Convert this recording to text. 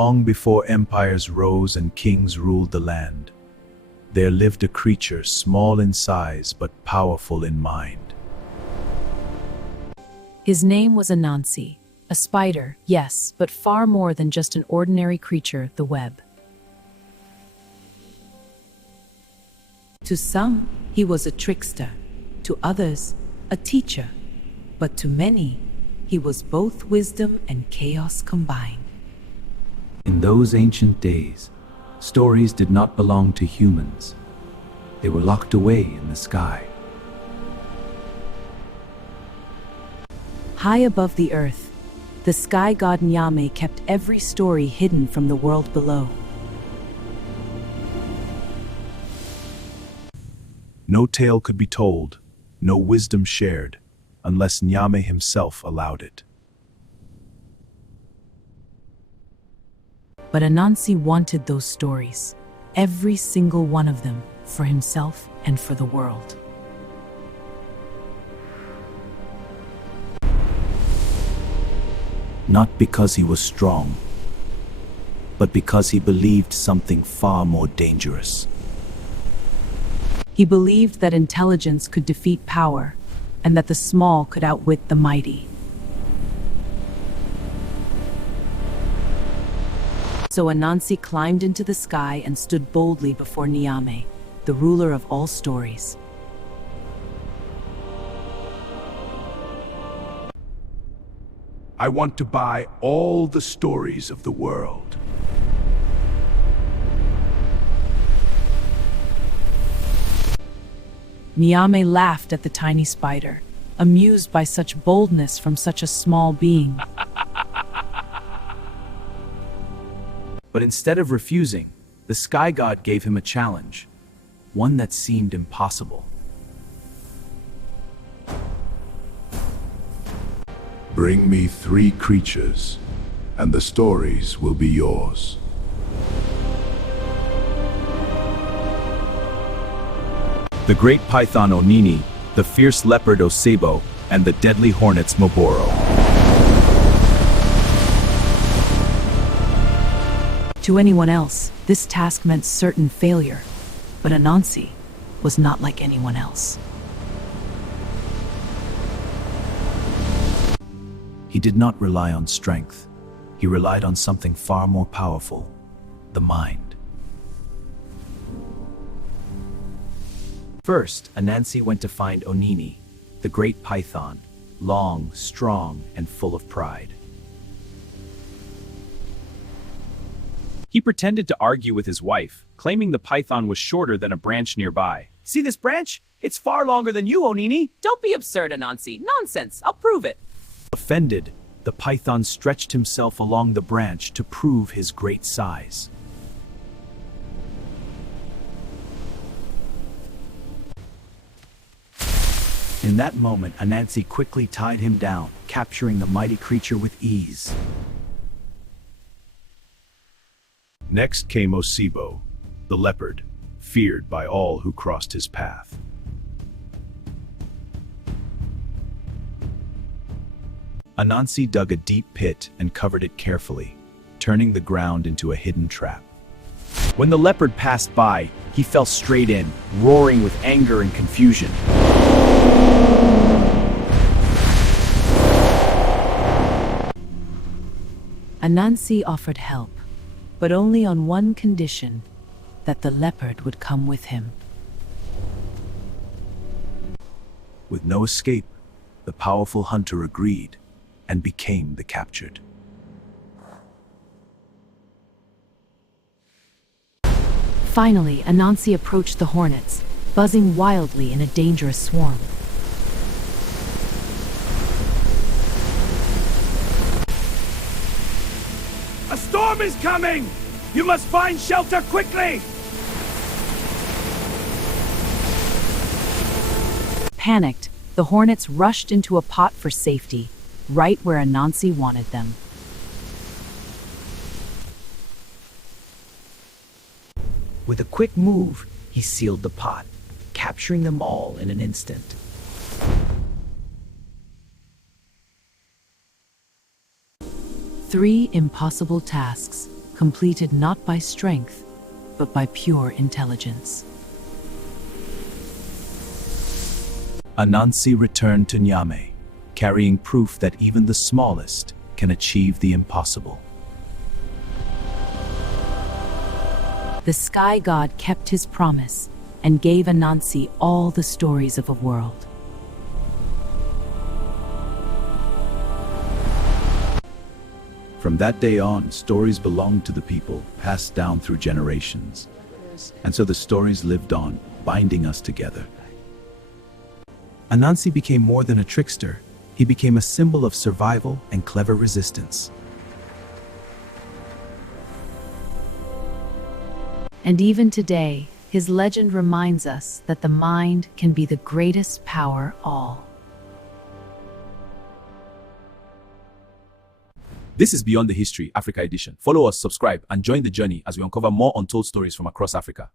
Long before empires rose and kings ruled the land, there lived a creature small in size but powerful in mind. His name was Anansi, a spider, yes, but far more than just an ordinary creature, the web. To some, he was a trickster, to others, a teacher, but to many, he was both wisdom and chaos combined. In those ancient days, stories did not belong to humans. They were locked away in the sky. High above the earth, the sky god Nyame kept every story hidden from the world below. No tale could be told, no wisdom shared, unless Nyame himself allowed it. But Anansi wanted those stories, every single one of them, for himself and for the world. Not because he was strong, but because he believed something far more dangerous. He believed that intelligence could defeat power, and that the small could outwit the mighty. So Anansi climbed into the sky and stood boldly before Nyame, the ruler of all stories. I want to buy all the stories of the world. Nyame laughed at the tiny spider, amused by such boldness from such a small being. But instead of refusing, the sky god gave him a challenge, one that seemed impossible. Bring me 3 creatures, and the stories will be yours. The great python Onini, the fierce leopard Osebo, and the deadly hornets Moboro. To anyone else, this task meant certain failure, but Anansi was not like anyone else. He did not rely on strength. He relied on something far more powerful, the mind. First, Anansi went to find Onini, the great python, long, strong, and full of pride. He pretended to argue with his wife, claiming the python was shorter than a branch nearby. See this branch? It's far longer than you, Onini. Don't be absurd, Anansi. Nonsense. I'll prove it. Offended, the python stretched himself along the branch to prove his great size. In that moment, Anansi quickly tied him down, capturing the mighty creature with ease. Next came Osebo, the leopard, feared by all who crossed his path. Anansi dug a deep pit and covered it carefully, turning the ground into a hidden trap. When the leopard passed by, he fell straight in, roaring with anger and confusion. Anansi offered help, but only on one condition, that the leopard would come with him. With no escape, the powerful hunter agreed and became the captured. Finally, Anansi approached the hornets, buzzing wildly in a dangerous swarm. A storm is coming! You must find shelter quickly! Panicked, the hornets rushed into a pot for safety, right where Anansi wanted them. With a quick move, he sealed the pot, capturing them all in an instant. Three impossible tasks completed not by strength, but by pure intelligence. Anansi returned to Nyame, carrying proof that even the smallest can achieve the impossible. The sky god kept his promise and gave Anansi all the stories of a world. From that day on, stories belonged to the people, passed down through generations. And so the stories lived on, binding us together. Anansi became more than a trickster. He became a symbol of survival and clever resistance. And even today, his legend reminds us that the mind can be the greatest power all. This is Beyond the History, Africa edition. Follow us, subscribe, and join the journey as we uncover more untold stories from across Africa.